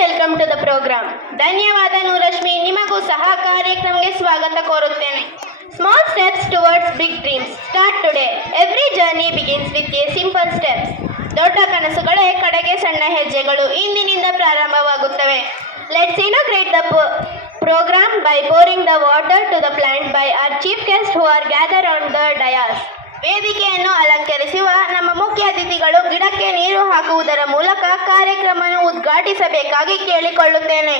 Welcome to the programme. ಧನ್ಯವಾದ ನೂರಶ್ಮಿ, ನಿಮಗೂ ಸಹ ಕಾರ್ಯಕ್ರಮಕ್ಕೆ ಸ್ವಾಗತ ಕೋರುತ್ತೇನೆ. Small steps towards big dreams start today. Every journey begins with a simple steps. ದೊಡ್ಡ ಕನಸುಗಳೇ ಕಡೆಗೆ ಸಣ್ಣ ಹೆಜ್ಜೆಗಳು ಇಂದಿನಿಂದ ಪ್ರಾರಂಭವಾಗುತ್ತವೆ. Let's inaugurate the programme by pouring the water to the plant by our chief guests who are gathered on the dais. ವೇದಿಕೆಯನ್ನು ಅಲಂಕರಿಸುವ ನಮ್ಮ ಮುಖ್ಯ ಅತಿಥಿಗಳು ಗಿಡಕ್ಕೆ ನೀರು ಹಾಕುವುದರ ಮೂಲಕ ಕಾರ್ಯಕ್ರಮವನ್ನು ಉದ್ಘಾಟಿಸಬೇಕಾಗಿ ಕೇಳಿಕೊಳ್ಳುತ್ತೇನೆ.